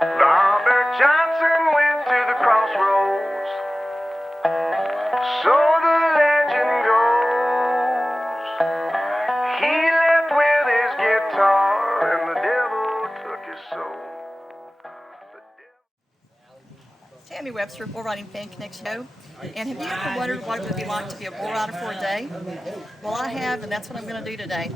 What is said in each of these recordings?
Robert Johnson went to the crossroads, so the legend goes. He left with his guitar, and the devil took his soul. Tammy Webster, Bull Riding Fan Connection Show. And have you ever wondered what it would be like to be a bull rider for a day? Well, I have, and that's what I'm going to do today.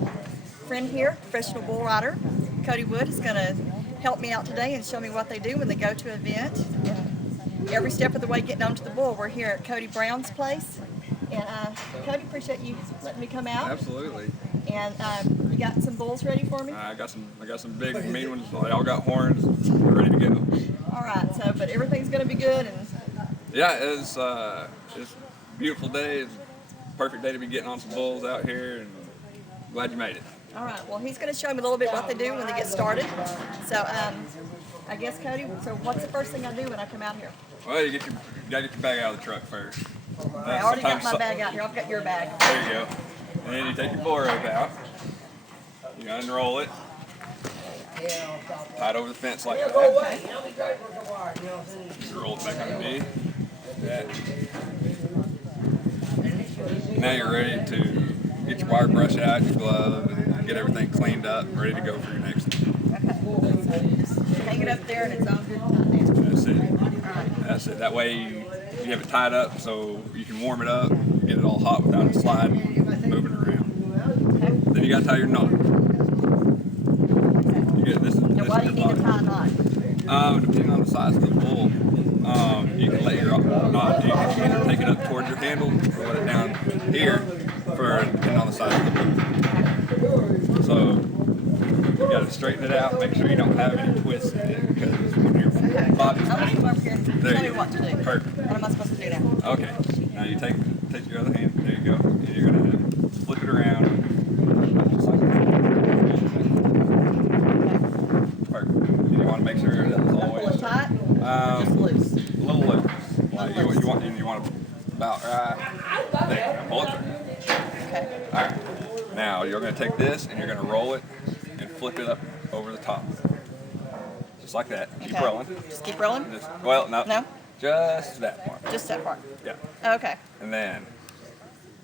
Friend here, professional bull rider, Cody Wood, is going to help me out today and show me what they do when they go to an event. And every step of the way getting onto the bull. We're here at Cody Brown's place. And Cody, appreciate you letting me come out. Absolutely. And you got some bulls ready for me? I got some big mean ones. They all got horns. We're ready to go. All right. So, but everything's going to be good. And yeah, it's a beautiful day. It's a perfect day to be getting on some bulls out here, and glad you made it. all right. Well, he's going to show me a little bit what they do when they get started. So, I guess Cody. So, what's the first thing I do when I come out here? Well, you gotta get your bag out of the truck first. I already got my bag out here. I've got your bag. There you go. And then you take your bull rope out. You unroll it. Tie it over the fence like that. Okay. You roll it back underneath. That. Now you're ready to get your wire brush out, your glove, and get everything cleaned up, ready to go for your next one. Okay. So just hang it up there and it's all good time. That's it. All right. That's it. That way you have it tied up so you can warm it up, get it all hot without it sliding, moving around. Okay. Then you got to tie your knot. You get this. Now, why do you need to tie a knot? Depending on the size of the bull, you can let your knot. You can either take it up towards your handle or let it down here for depending on the size of the bull. So you got to straighten it out. Make sure you don't have any twists in it because when your body's I'm going to come over here and There show you me what to do. Perfect. What am I supposed to do now? Okay. Now you take your other hand. There you go. And you're gonna flip it around. Just like that. Perfect. And you want to make sure that it's Pull always it tight or just loose? a little loose. Like Little loose. you want to about right there. Pull it through. Okay. All right. Now you're gonna take this and you're gonna roll it and flip it up over the top. Just like that. Keep Okay. rolling. Just keep rolling? Well, no. No? Just that part. Just that part. Yeah. Okay. And then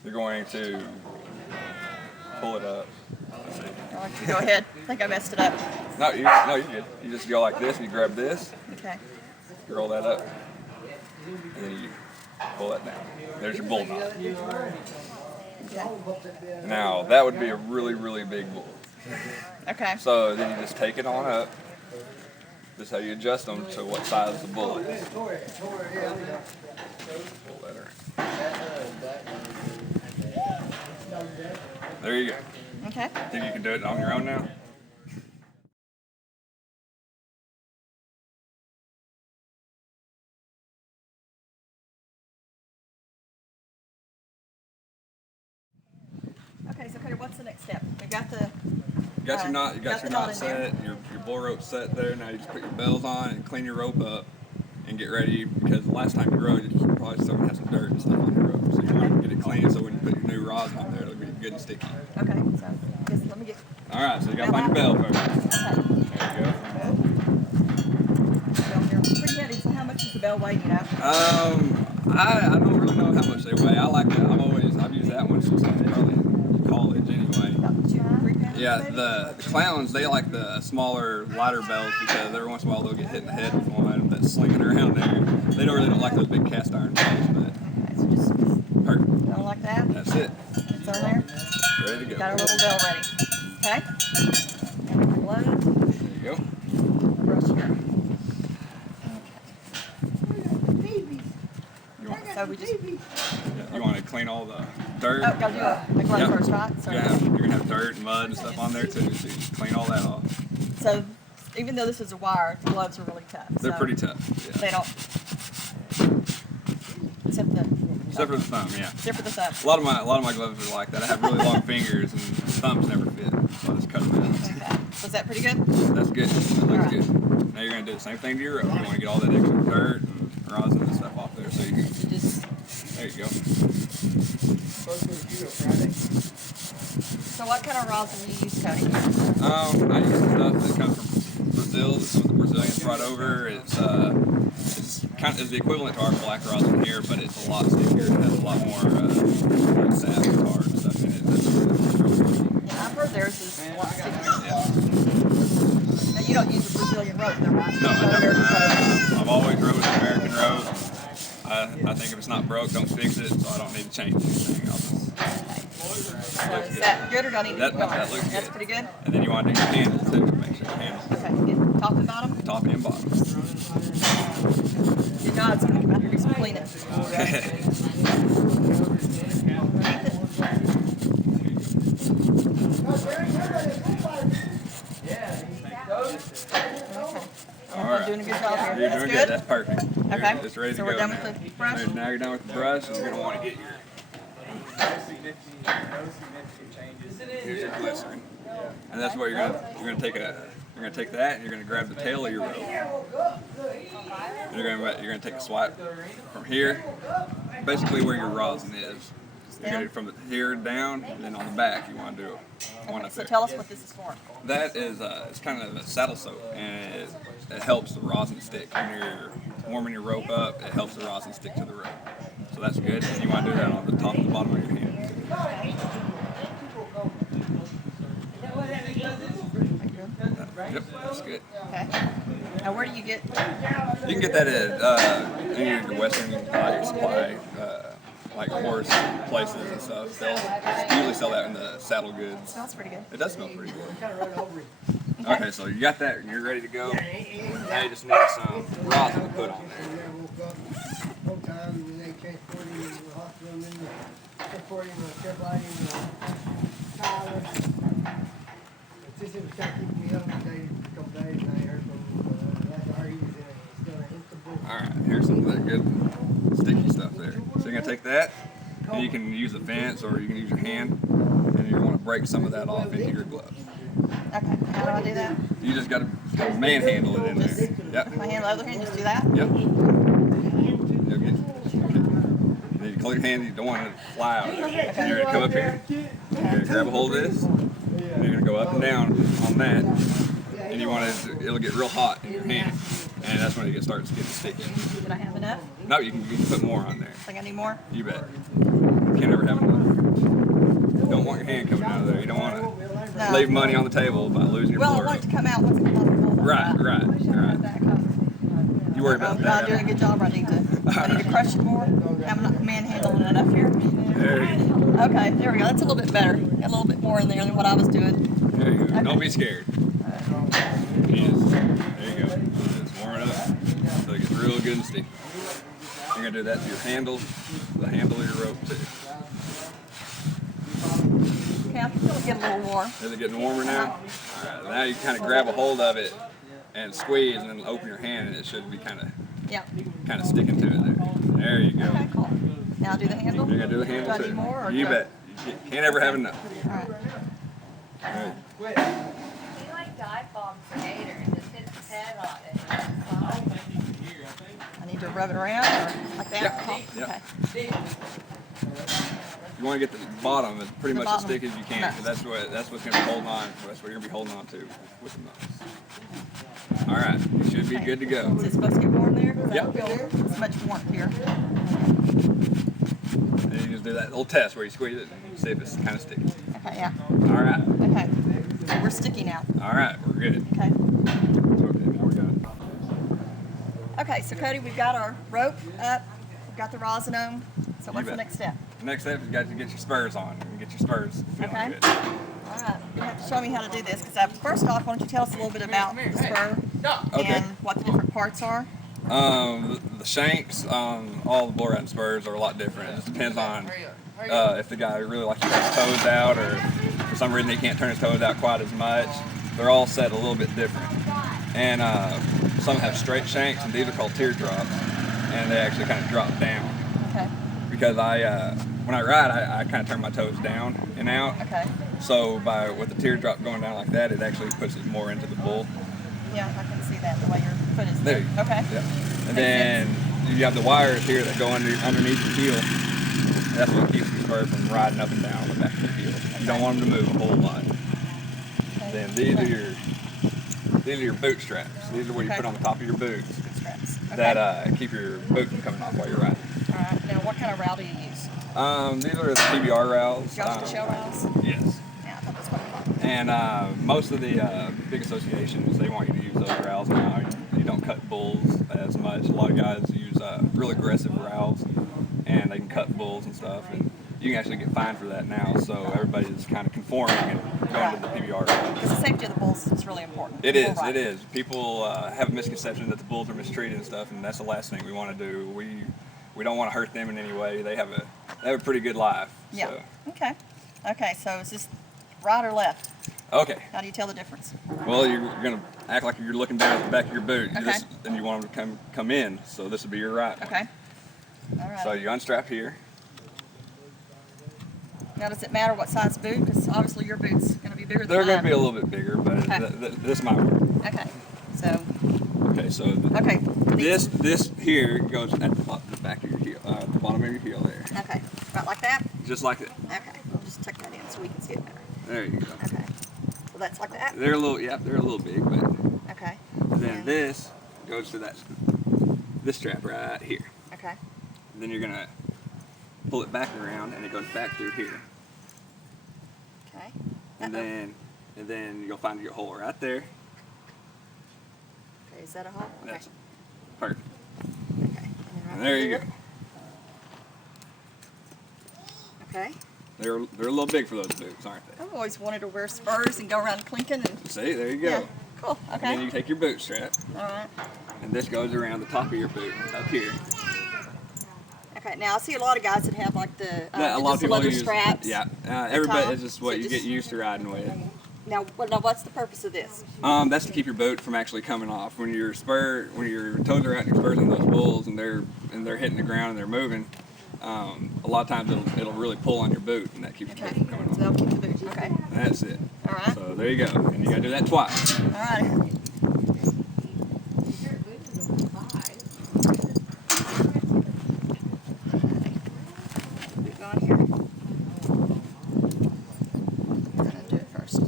you're going to pull it up. Let's see. All right, go ahead. I think I messed it up. No, you're good. You just go like this and you grab this, Okay. you roll that up, and then you pull that down. There's your bull knot. Okay. Now, that would be a really, really big bull. Okay. So then you just take it on up. This is how you adjust them to what size the bull is. Pull that around. There you go. Okay. Think you can do it on your own now? Okay, so Cody, what's the next step? We got the You got your knot. You got your knot in there. set. Your bull rope set there. Now you just put your bells on and clean your rope up and get ready because the last time you rode, you probably still have some dirt and stuff on your rope. So you want to get it clean so when you put your new rods on there, it'll be good and sticky. Okay, so just let me get. All right. So you got to find your bell first. Okay. There you go. Bell here. Pretty heavy. So how much is the bell weigh? You know. I don't really know how much they weigh. I like that. I've used that one since I was probably in college anyway. About 2 or 3 pounds. Yeah, maybe? the clowns, they like the smaller, lighter bells because every once in a while they'll get hit in the head with one that's slinging around there. They don't really like those big cast iron bells, but Okay, so just perfect. go like that. That's it. It's on there. Ready to go. Got our little bell ready. Okay. And gloves. There you go. Brush here. So we just. You want to clean all the dirt? Oh, gotta do the glove Yep. first, right? So, You're gonna have dirt and mud and stuff on there too, so you just clean all that off. so even though this is a wire, the gloves are really tough. They're so pretty tough. Yeah. They don't. Except Except for the thumb, yeah. Except for the thumb. A lot of my gloves are like that. I have really long fingers and thumbs never fit, so I just cut them out. Okay. So is that pretty good? That's good. That looks Alright. good. Now you're gonna do the same thing to your rope. You want to get all that extra dirt and rosin and stuff off there, so you can. Just. There you go. So what kind of rosin do you use, Cody? I use stuff that comes from Brazil. Brazils. It's what the Brazilians brought over. It's the equivalent to our black rosin here, but it's a lot stickier. It has a lot more sap and tar and stuff in it. Yeah, I've heard theirs is a lot stickier. Yeah. And you don't use the Brazilian rope, though, right? No, I American rope. don't. I've always rode an American rope. I think if it's not broke, don't fix it, so I don't need to change anything. So is that good or do I need to That keep going? looks good. That's pretty good? And then you want to do your handle too, to make sure your handle, Okay, get top and bottom? top and bottom. Your God's going to come out here and do some cleaning. I'm doing a good job here. You're That's doing good? That's perfect. Okay. It's ready So to we're go. done with the brush? Now you're done with the brush, and you're going to want to get here's your glycerin. And that's what you're going to take that and you're going to grab the tail of your rope. And you're going to take a swipe from here, basically where your rosin is. You're going to from here down, and then on the back you want to do one up So there. tell us what this is for. That is, it's kind of a saddle soap, and it helps the rosin stick. When you're warming your rope up, it helps the rosin stick to the rope. So that's good, and you want to do that on the top and the bottom of your hand. Yep, that's good. Okay. Now where do you get? You can get that at any of your Western supply, like horse places and stuff. They'll usually sell that in the saddle goods. Smells pretty good. It does smell pretty good. Okay, so you got that and you're ready to go. Now you just need some rosin to put on there. Alright, here's some of that good sticky stuff there. So you're going to take that, and you can use a fence or you can use your hand, and you want to break some of that off into your glove. Okay. How do I do that? You just got to manhandle it in there. Yep. My hand, the other hand, just do that? Yep. You'll get, then you close your hand, you don't want it to fly out. And you're going to come up here, you're going to grab a hold of this, and you're going to go up and down on that, and you want it, it'll get real hot in your hand, and that's when it starts getting sticky. Did I have enough? No, you can put more on there. Think I need more? You bet. You can't ever have enough. You don't want your hand coming out of there. You don't want to No. leave money on the table by losing your Well, I floor. want it to come out once it comes out of the bowl. Right. You worry about I'm that. doing a good job. I need to crush it more. I'm not manhandling enough here. There you go. Okay, there we go. That's a little bit better. Got a little bit more in there than what I was doing. There you go. Okay. Don't be scared. There you go. Just warm it up until it gets real good and sticky. You're going to do that to your handle, the handle of your rope too. Okay, I can feel it getting a little warm. Is it getting warmer now? Alright, now you kind of grab a hold of it and squeeze and then open your hand and it should be kind of sticking to it there. There you go. Okay, cool. Now do the handle? You're going to do the handle Do I too. need more? Or You do I- bet. You can't ever have enough. All right. Alright. He like dive bombs the gator and just hits his head on it. I need to rub it around or like that? Yeah. Okay. You want to get the bottom as pretty The much as bottom. thick as you can, because that's what's going to hold on. That's what you're going to be holding on to with the nose. All right, you should be good to go. Is it supposed to get warm there? 'Cause I Yep. don't feel as much warmth here. And you just do that little test where you squeeze it and see if it's kind of sticky. Okay, yeah. All right, Okay. So we're sticky now. all right, we're good. Okay. Okay, now we're done. Okay, so Cody, we've got our rope up. We've got the rosin on. So what's the bet. next step? The next step is you got to get your spurs on and get your spurs feeling Okay. good. All right. You have to show me how to do this because first off, why don't you tell us a little bit about the spur Okay. and what the different parts are? The shanks on all the bull riding spurs are a lot different. It just depends on if the guy really likes to turn his toes out, or for some reason he can't turn his toes out quite as much. They're all set a little bit different. And some have straight shanks, and these are called teardrops, and they actually kind of drop down. Okay. Because when I ride, I kind of turn my toes down and out. Okay. So with the teardrop going down like that, it actually puts it more into the bull. Yeah, I can see that the way your foot is. There you go. Okay. Yeah. And then you have the wires here that go underneath your heel. That's what keeps your spur from riding up and down the back of your heel. You don't want them to move a whole lot. Okay. Then these these are your boot straps. These are what you Okay. put on the top of your boots Straps. Okay. that keep your boot from coming off while you're riding. All right. Now, what kind of rail do you use? These are the PBR rails. Just the shell rails? Yes. Yeah, I thought that's what I thought. And most of the big associations, they want you to use those rails now. You don't cut bulls as much. A lot of guys use real aggressive rails, and they can cut bulls and stuff. And you can actually get fined for that now. So everybody's kind of conforming and going to the PBR rails. Because the safety of the bulls is really important. It is. Bull It riding. is. People have a misconception that the bulls are mistreated and stuff, and that's the last thing we want to do. We don't want to hurt them in any way. They have a pretty good life. Yeah. So. Okay. Okay. So is this right or left? Okay. How do you tell the difference? Well, you're gonna act like you're looking down at the back of your boot, Okay. and you want them to come in. So this would be your right one. Okay. All right. So you unstrap here. Now, does it matter what size boot? Because obviously your boot's going to be bigger than They're mine. going to be a little bit bigger, but Okay. this might work. Okay. So. Okay, so Okay. this here goes at the back of your heel, the bottom of your heel there, Okay. Right like that. just like that. Okay. We'll just tuck that in so we can see it better. There you go. Okay. So that's like that. They're a little big, but Okay. then And- this goes to this strap right here. Okay. And then you're gonna pull it back around, and it goes back through here. Okay. And then you'll find your hole right there. Okay. Is that a hole? Okay. That's perfect. Okay. And then And there you go. Okay. They're a little big for those boots, aren't they? I've always wanted to wear spurs and go around clinking and. See, there you go. Yeah. Cool. And then Okay. you take your boot strap, All right. and this goes around the top of your boot up here. Okay. Now I see a lot of guys that have like the A lot of just people leather use. straps. Yeah, everybody. top. It's just what So you just- get used to riding with. Now, what's the purpose of this? That's to keep your boot from actually coming off. When your toes are out and your spurs on those bulls, and they're hitting the ground and they're moving. A lot of times it'll really pull on your boot, and that keeps your boot Okay. from coming So off. that'll keep the boot. Okay. And that's it. All right. So there you go, and you gotta do that twice. All right. Boot going here. I'm gonna do it first.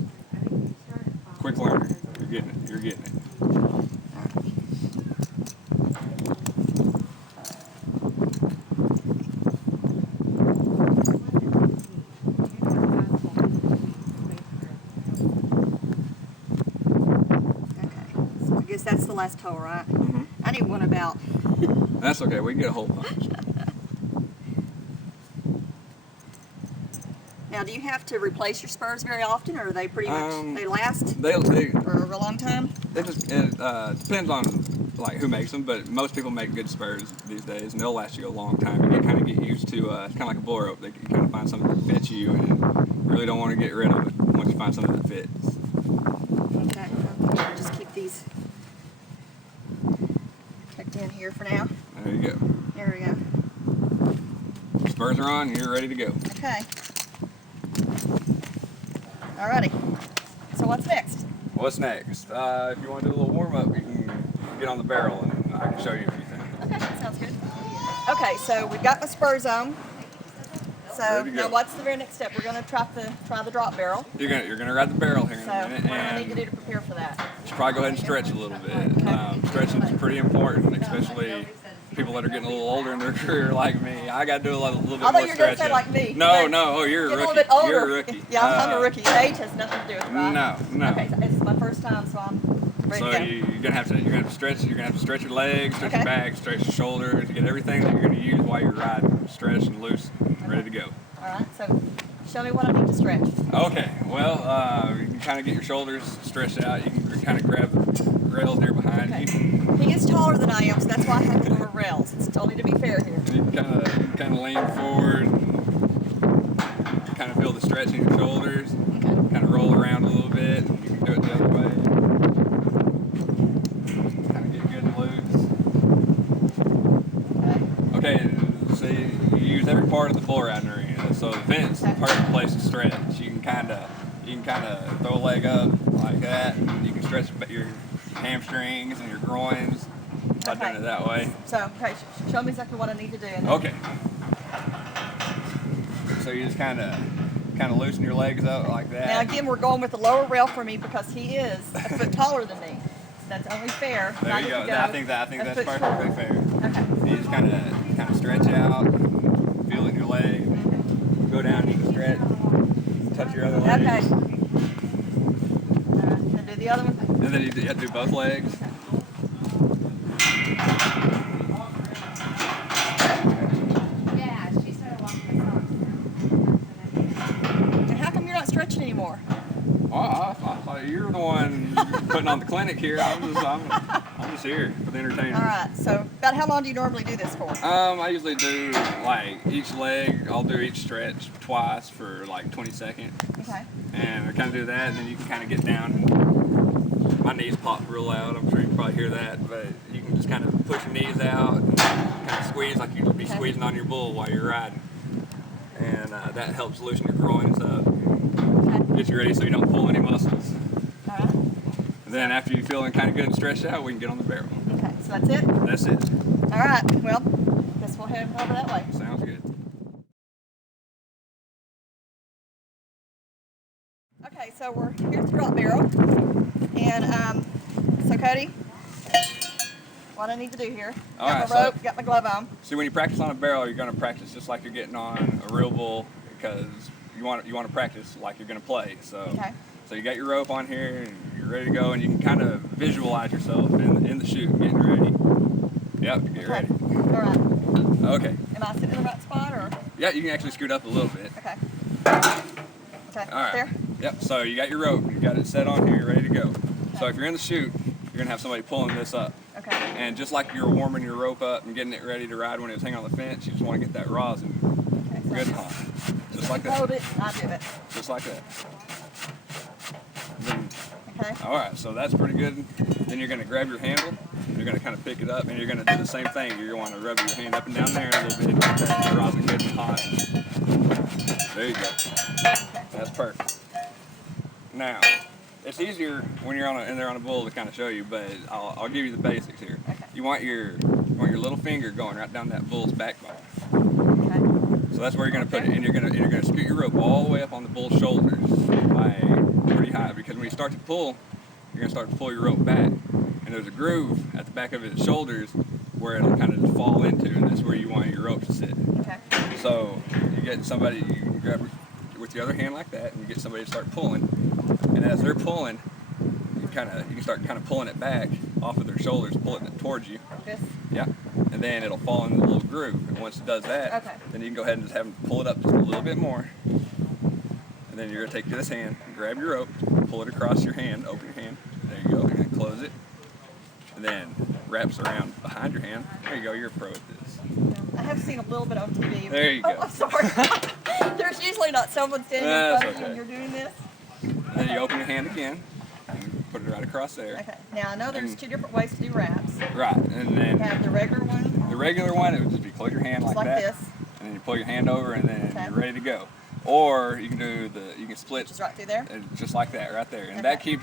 Quick learner. You're getting it. You're getting it. Okay. So I guess that's the last toe, right? Mhm. I need one about. That's okay. We can get a whole bunch. Now, do you have to replace your spurs very often, or are they pretty much they last They for a real long time? it depends on like who makes them, but most people make good spurs these days, and they'll last you a long time. You kind of get used to it's kind of like a bull rope. You kind of find something that fits you, and you really don't want to get rid of it once you find something that fits. Okay. I'll just keep these tucked in here for now. There you go. There we go. Spurs are on. You're ready to go. Okay. Alrighty. So what's next? What's next? If you want to do a little warm up, you can get on the barrel, and I can show you a few things. Okay, sounds good. Okay, so we've got my spurs on. So Ready to now go. what's the very next step? We're gonna try the drop barrel. You're gonna ride the barrel here in So a what minute, do I need to and do to prepare for that? you should probably go ahead and stretch a little bit. Stretching is pretty important, especially people that are getting a little older in their career like me. I got to do a little bit I thought more you were gonna stretching. say like me. No, Like, no. Oh, you're a Get a rookie. little bit older. You're a rookie. Yeah, I'm a rookie. Age has nothing to do with it, right? No. Okay, so it's my first time, so I'm ready So to go. you're gonna have to stretch. You're gonna have to stretch your legs, stretch Okay. your back, stretch your shoulders, get everything that you're gonna use while you're riding stretched and loose, and ready to go. All right, so show me what I need to stretch. Okay. Well, you can kind of get your shoulders stretched out. You can kind of grab the rails there behind Okay. you. He is taller than I am, so that's why I have lower rails. It's totally to be fair here. And you can kind of lean forward, and kind of feel the stretch in your shoulders. Okay. Kind of roll around a little bit, and you can do it the other way. Kind of get good and loose. Okay. Okay, and so you use every part of the bull riding arena. So the fence is the perfect place to stretch. You can kind of throw a leg up like that, and you can stretch your hamstrings and your groins by doing Okay. it that way. So, okay, show me exactly what I need to do. And then- Okay. So you just kind of loosen your legs up like that. Now again, we're going with the lower rail for me because he is a foot taller than me. That's only fair. There Not you if go. go I think that's a foot perfectly short. fair. Okay. You just kind of stretch out, feel it in your leg, go down, you can stretch, touch your other leg, Okay. And do the other one. and then you have to do both legs. Yeah, she started walking the dogs. And how come you're not stretching anymore? Oh, I thought you were the one putting on the clinic here. I'm just here for the entertainment. All right. So about how long do you normally do this for? I usually do like each leg. I'll do each stretch twice for like 20 seconds. Okay. And I kind of do that, and then you can kind of get down. My knees pop real loud. I'm sure you can probably hear that, but you can just kind of push your knees out, and kind of squeeze like you'd be squeezing on your bull while you're riding, and that helps loosen your groins up, Okay. get you ready so you don't pull any muscles. All right. And then after you're feeling kind of good and stretched out, we can get on the barrel. Okay. So that's it. That's it. All right. Well, guess we'll head over that way. Sounds good. Okay. So we're here at the drop barrel, and so Cody, what I need to do here? All Got right, my so- rope. Got my glove on. See, when you practice on a barrel, you're going to practice just like you're getting on a real bull because you want to practice like you're going to play. So, Okay. so you got your rope on here and you're ready to go, and you can kind of visualize yourself in the chute, getting ready. Yep, get ready. All right. Okay. Am I sitting in the right spot or? Yeah, you can actually scoot up a little bit. Okay. Okay. All right. There. Yep. So you got your rope, you got it set on here, you're ready to go. So if you're in the chute, you're gonna have somebody pulling this up. Okay. And just like you're warming your rope up and getting it ready to ride when it was hanging on the fence, you just want to get that rosin Okay. So good and hot. Just like that. hold it. I do it. Just like that. Then, Okay. all right, so that's pretty good. Then you're gonna grab your handle, you're gonna kind of pick it up, and you're gonna do the same thing. You're gonna want to rub your hand up and down there a little bit, get that rosin good and hot. There you go. That's perfect. Now, it's easier when you're in there on a bull to kind of show you, but I'll give you the basics here. Okay. You want your little finger going right down that bull's backbone. Okay. So that's where you're gonna put it, and you're gonna scoot your rope all the way up on the bull's shoulders, like pretty high, because when you start to pull, you're gonna start to pull your rope back, and there's a groove at the back of its shoulders where it'll kind of fall into, and that's where you want your rope to sit. Okay. So you get somebody, you grab it with the other hand like that, and you get somebody to start pulling, and as they're pulling, you can start kind of pulling it back off of their shoulders, pulling it towards you. This. Yeah, and then it'll fall in the little groove. And once it does that, Okay. then you can go ahead and just have them pull it up just a little bit more. And then you're gonna take this hand, grab your rope, pull it across your hand, open your hand. There you go. You're gonna close it, and then wraps around behind your hand. There you go. You're a pro at this. I have seen a little bit on TV. There you Oh, go. I'm sorry. There's usually not someone standing in That's front of you okay. when you're doing this. And then you open your hand again, and put it right across there. Okay. Now I know there's And- two different ways to do wraps. Right, and You then have the regular one, the regular one, it would just be close your hand just like like that, this, and then you pull your hand over, and then Okay. you're ready to go. Or you can do you can split which is right through there. just like that, right there, and that Okay.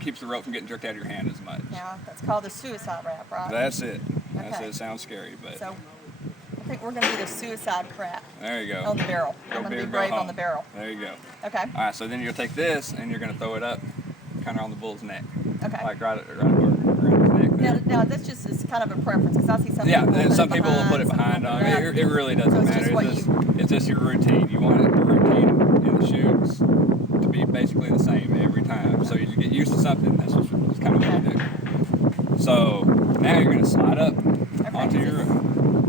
keeps the rope from getting jerked out of your hand as much. Now that's called the suicide wrap, right? That's it. That's Okay. it. It sounds scary, but So I think we're gonna do the suicide crap there you go. on the barrel. Go I'm gonna big be or go brave on home. the barrel. There you go. Okay. All right, so then you'll take this and you're gonna throw it up, kind of on the bull's neck, Okay. like right around his neck. Now, There. now this just is kind of a preference because I see some Yeah, people and put some it people will put it behind some them. people put It really doesn't So it's matter. just what It's just your routine. You want your routine in the chutes to be basically the same every time. So you get used to something. That's kind of what you do. So now you're gonna slide up onto your.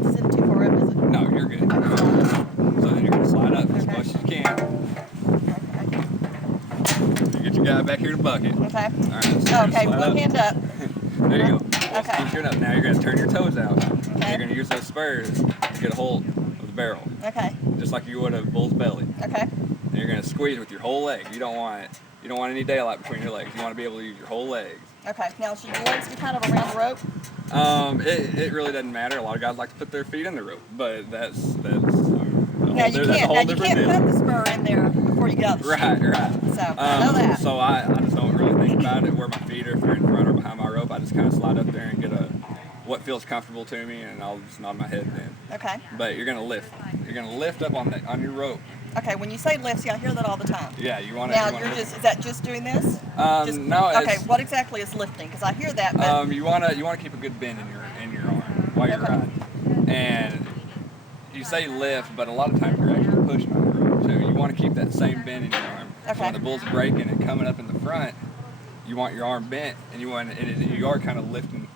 Is it too far up? Is it? No, you're good. So then you're gonna slide up as Okay. much as you can. Okay. You get your guy back here to bucket. Okay. All right. So you're gonna Okay. slide One up. hand up. There you go. Okay. Keep shooting up. Now you're gonna turn your toes out. Okay. You're gonna use those spurs to get a hold of the barrel, Okay. just like you would a bull's belly. Okay. And you're gonna squeeze with your whole leg. You don't want any daylight between your legs. You want to be able to use your whole legs. Okay. Now should your legs be kind of around the rope? It really doesn't matter. A lot of guys like to put their feet in the rope, but that's Now you can't. Now you can't put the spur in there before you get out the chute. Right. So I know that. So I just don't really think about it where my feet are, if they're in front or behind my rope. I just kind of slide up there and get a what feels comfortable to me, and I'll just nod my head then. Okay. But you're gonna lift. You're gonna lift up on your rope. Okay, when you say lift, see, I hear that all the time. Yeah, you want to. Now, is that just doing this? No. Okay, what exactly is lifting? Because I hear that, but... You wanna keep a good bend in your arm while you're riding. And you say lift, but a lot of times you're actually pushing on the rope too. You want to keep that same bend in your arm. Okay. So when the bull's breaking and coming up in the front, you want your arm bent, and you are kind of lifting,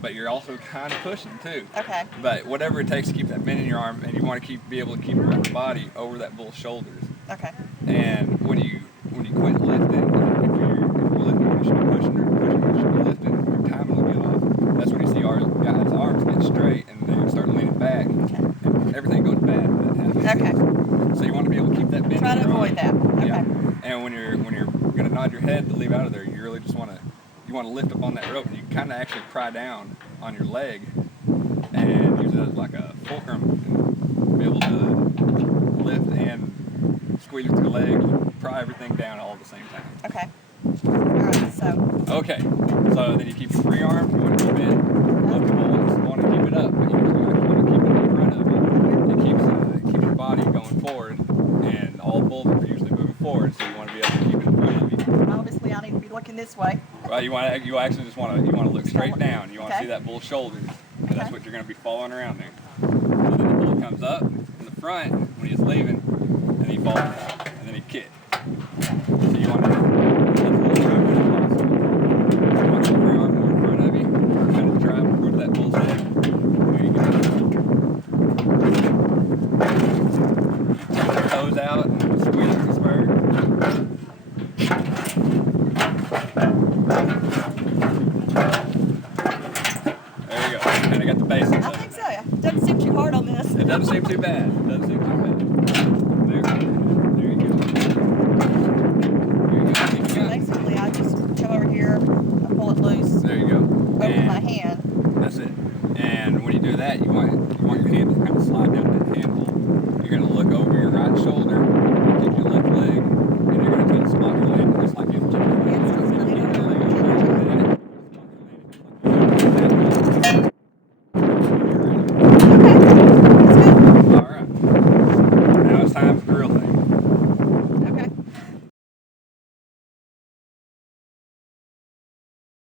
but you're also kind of pushing too. Okay. But whatever it takes to keep that bend in your arm, and you want to be able to keep your upper body over that bull's shoulders. Okay. And when you quit lifting, if you're lifting when you should be pushing, or pushing when you should be lifting, your timing will get off. That's when you see our guys' arms get straight and they start leaning back, and everything goes bad when that happens. Okay. So you want to be able to keep that bend. Try to in your avoid arm. that. Okay. Yeah. And when you're gonna nod your head to leave out of there, you really just want to lift up on that rope, and you kind of actually pry down on your leg and use it as like a fulcrum and be able to lift and squeeze with your leg, pry everything down all at the same time. Okay. All right, so... Okay, so then you keep your free arm, you want to keep it up the bull, you want to keep it up, but you actually want to keep it in front of you. It keeps your body going forward, and all bulls are usually moving forward, so you want to be able to keep it in front of you. Obviously, I need to be looking this way. Well, you actually just want to look straight down. You want to Okay. see that bull's shoulders, and that's Okay. what you're going to be following around there. So then the bull comes up in the front when he's leaving, and he falls, and then he kicks. So you want to let the bull drive as possible. So you want your free arm more in front of you, kind of drive towards that bull's head. There you go. Take your toes out and squeeze the spur. There you go. Kind of got the basics I of it. think so. It doesn't seem too hard on this. It doesn't seem too bad. It doesn't seem too bad. There you go. There you go. Keep it going. Basically, I just come over here, I pull it loose, There you go. open And my hand.